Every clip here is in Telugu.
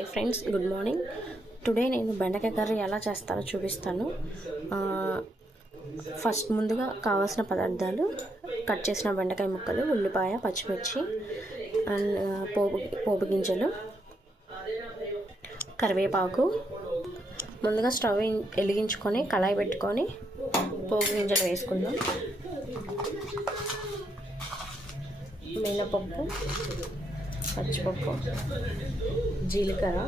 Hi friends, good morning. Today నేను బెండకాయ కర్రీ ఎలా చేస్తానో చూపిస్తాను. ఫస్ట్ ముందుగా కావాల్సిన పదార్థాలు: కట్ చేసిన బెండకాయ ముక్కలు, ఉల్లిపాయ, పచ్చిమిర్చి అండ్ పోపు గింజలు, కరివేపాకు. ముందుగా స్టవ్ వెలిగించుకొని కళాయి పెట్టుకొని పోపు గింజలు వేసుకుందాం. మినపప్పు, పచ్చిపప్పు, జీలకర్ర,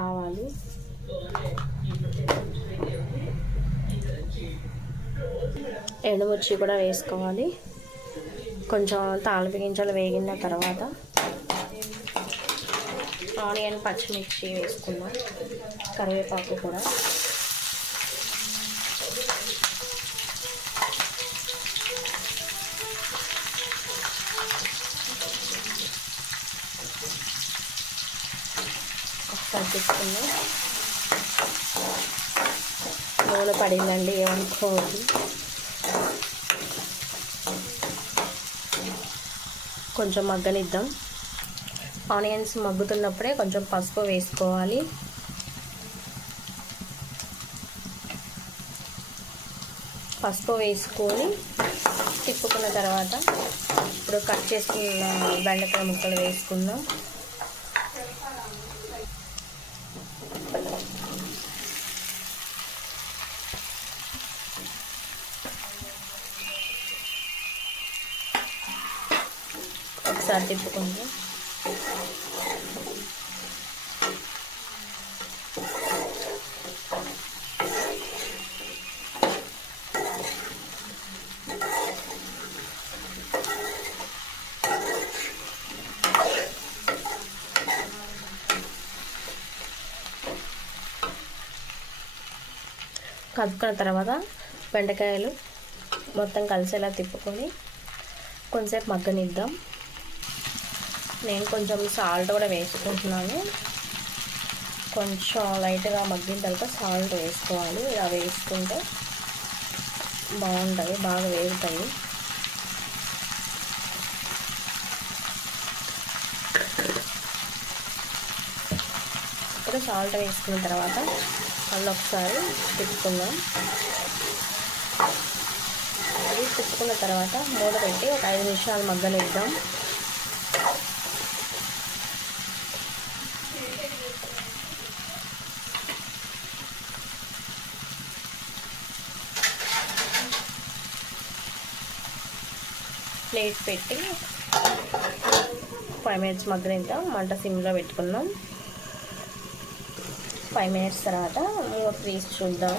ఆవాలు, ఎండుమిర్చి కూడా వేసుకోవాలి. కొంచెం తాలింపు గింజలు వేగిన తర్వాత ఆనియన్, పచ్చిమిర్చి వేసుకున్నాం. కరివేపాకు కూడా. ఒకసారి తీసుకున్నాం. నూనె పడిందండి, ఏమనుకోవద్దు. కొంచెం మగ్గనిద్దాం. ఆనియన్స్ మగ్గుతున్నప్పుడే కొంచెం పసుపు వేసుకోవాలి. పసుపు వేసుకొని తిప్పుకున్న తర్వాత ఇప్పుడు కట్ చేసుకున్న బెండకాయ ముక్కలు వేసుకుందాం. ఒకసారి తిప్పుకుందాం. కలుపుకున్న తర్వాత బెండకాయలు మొత్తం కలిసేలా తిప్పుకొని కొంచెంసేపు మగ్గనిద్దాం. నేను కొంచెం సాల్ట్ కూడా వేసుకుంటున్నాను. కొంచెం లైట్గా మగ్గిన తర్వాత సాల్ట్ వేసుకోవాలి. ఇలా వేసుకుంటే బాగుంటుంది, బాగా వేగుతాయి. ఇప్పుడు సాల్ట్ వేసుకున్న తర్వాత మళ్ళీ ఒకసారి తిప్పుకుందాం. అది తిప్పుకున్న తర్వాత మూత పెట్టి ఒక 5 నిమిషాలు మగ్గనిద్దాం. ప్లేట్ పెట్టి 5 మినిట్స్ మగ్గనిద్దాం. మంట సిమ్లో పెట్టుకుందాం. 5 మినిట్స్ తర్వాత మూత తీసి చూద్దాం.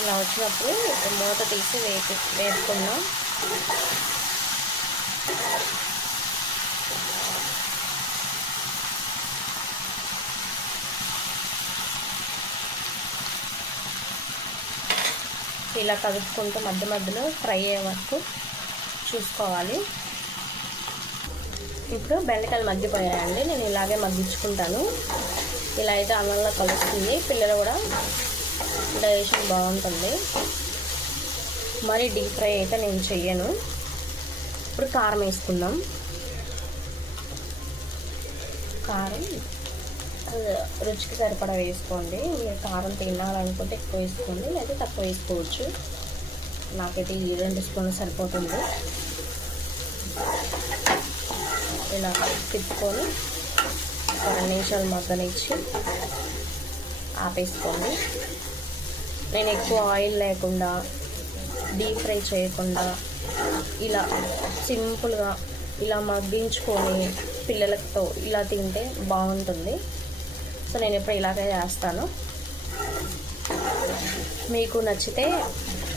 ఇలా వచ్చినప్పుడు మూత తీసి వేపుకుందాం. ఇలా కలుపుకుంటూ మధ్య మధ్యలో ఫ్రై అయ్యే వరకు చూసుకోవాలి. ఇప్పుడు బెండకాయలు మగ్గిపోయాయండి. నేను ఇలాగే మగ్గించుకుంటాను. ఇలా అయితే అన్నంలో కలుస్తుంది. పిల్లలు కూడా డైజెషన్ బాగుంటుంది. మరి డీప్ ఫ్రై అయితే నేను చెయ్యను. ఇప్పుడు కారం వేసుకుందాం. కారం రుచికి సరిపడా వేసుకోండి. మీరు కారం తినాలనుకుంటే ఎక్కువ వేసుకోండి, లేదా తక్కువ వేసుకోవచ్చు. నాకైతే ఈ 2 స్పూన్లు సరిపోతుంది. ఇలా తిప్పుకొని 2 నిమిషాలు మగ్గనిచ్చి ఆపేసుకోండి. నేను ఎక్కువ ఆయిల్ లేకుండా, డీప్ ఫ్రై చేయకుండా ఇలా సింపుల్గా ఇలా మగ్గించుకొని పిల్లలతో ఇలా తింటే బాగుంటుంది. సో నేను ఎప్పుడు ఇలాగే చేస్తాను. మీకు నచ్చితే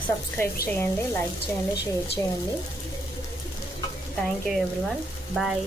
సబ్స్క్రైబ్ చేయండి, లైక్ చేయండి, షేర్ చేయండి. Thank you everyone. బాయ్.